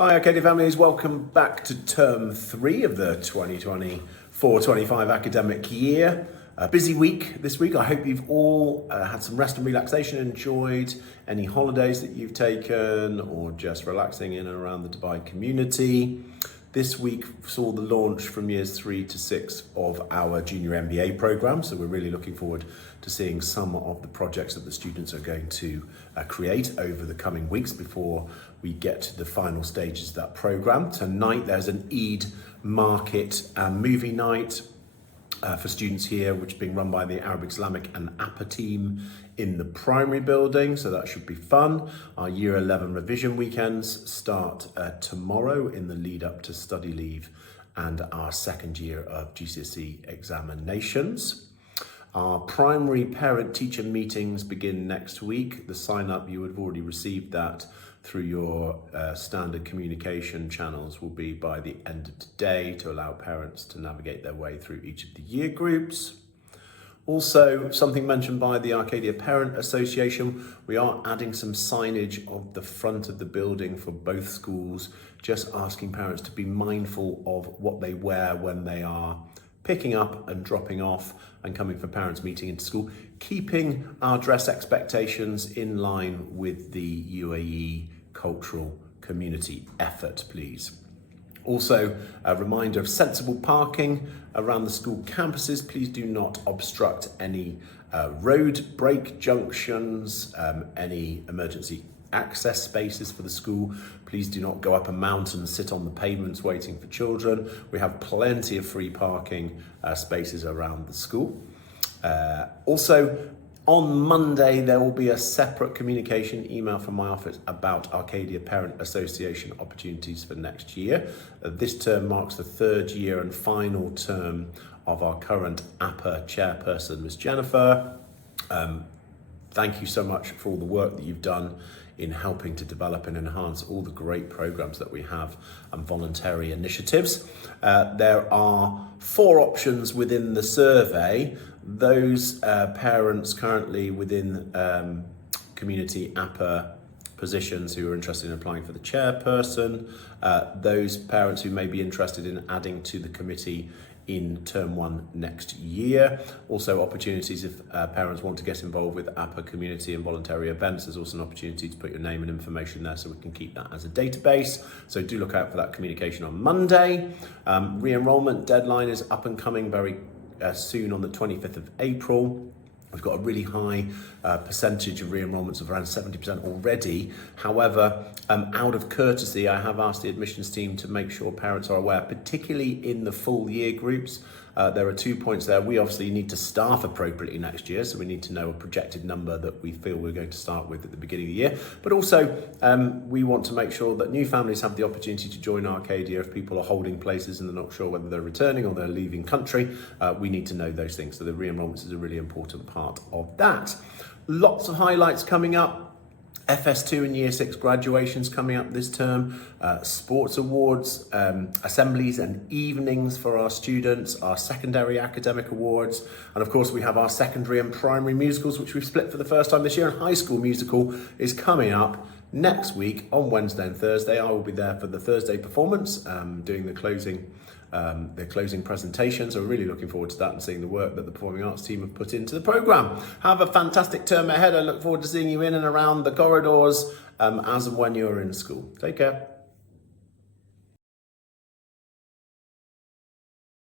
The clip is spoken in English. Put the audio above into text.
Hi Arcadia families, welcome back to term 3 of the 2024-25 academic year. A busy week this week. I hope you've all had some rest and relaxation, enjoyed any holidays that you've taken or just relaxing in and around the Dubai community. This week saw the launch from years 3 to 6 of our junior MBA program, so we're really looking forward to seeing some of the projects that the students are going to create over the coming weeks before we get to the final stages of that program. Tonight there's an Eid market movie night for students here, which is being run by the Arab Islamic and APA team in the primary building, so that should be fun. Our year 11 revision weekends start tomorrow in the lead up to study leave and our second year of GCSE examinations. Our primary parent-teacher meetings begin next week. The sign-up, you would have already received that through your standard communication channels, will be by the end of today to allow parents to navigate their way through each of the year groups. Also, something mentioned by the Arcadia Parent Association, we are adding some signage of the front of the building for both schools, just asking parents to be mindful of what they wear when they are picking up and dropping off and coming for parents meeting into school, keeping our dress expectations in line with the UAE cultural community effort, please. Also, a reminder of sensible parking around the school campuses. Please do not obstruct any road break junctions, any emergency access spaces for the school. Please do not go up a mountain and sit on the pavements waiting for children. We have plenty of free parking spaces around the school. Also, on Monday, there will be a separate communication email from my office about Arcadia Parent Association opportunities for next year. This term marks the third year and final term of our current APA chairperson, Ms. Jennifer. Thank you so much for all the work that you've done in helping to develop and enhance all the great programs that we have and voluntary initiatives. There are 4 options within the survey. Those parents currently within community APA positions who are interested in applying for the chairperson, those parents who may be interested in adding to the committee in term 1 next year. Also opportunities if parents want to get involved with APA community and voluntary events. There's also an opportunity to put your name and information there so we can keep that as a database. So do look out for that communication on Monday. Re-enrollment deadline is up and coming very soon on the 25th of April. We've got a really high percentage of re-enrollments of around 70% already. However, out of courtesy, I have asked the admissions team to make sure parents are aware, particularly in the full year groups. There are 2 points there. We obviously need to staff appropriately next year, so we need to know a projected number that we feel we're going to start with at the beginning of the year. But also, we want to make sure that new families have the opportunity to join Arcadia if people are holding places and they're not sure whether they're returning or they're leaving country. We need to know those things, so the re-enrollments is a really important part of that. Lots of highlights coming up. FS2 and Year 6 graduations coming up this term, sports awards, assemblies and evenings for our students, our secondary academic awards, and of course we have our secondary and primary musicals, which we've split for the first time this year, and High School Musical is coming up next week on Wednesday and Thursday. I will be there for the Thursday performance, doing the closing presentation. So we're really looking forward to that and seeing the work that the Performing Arts team have put into the programme. Have a fantastic term ahead. I look forward to seeing you in and around the corridors as and when you're in school. Take care.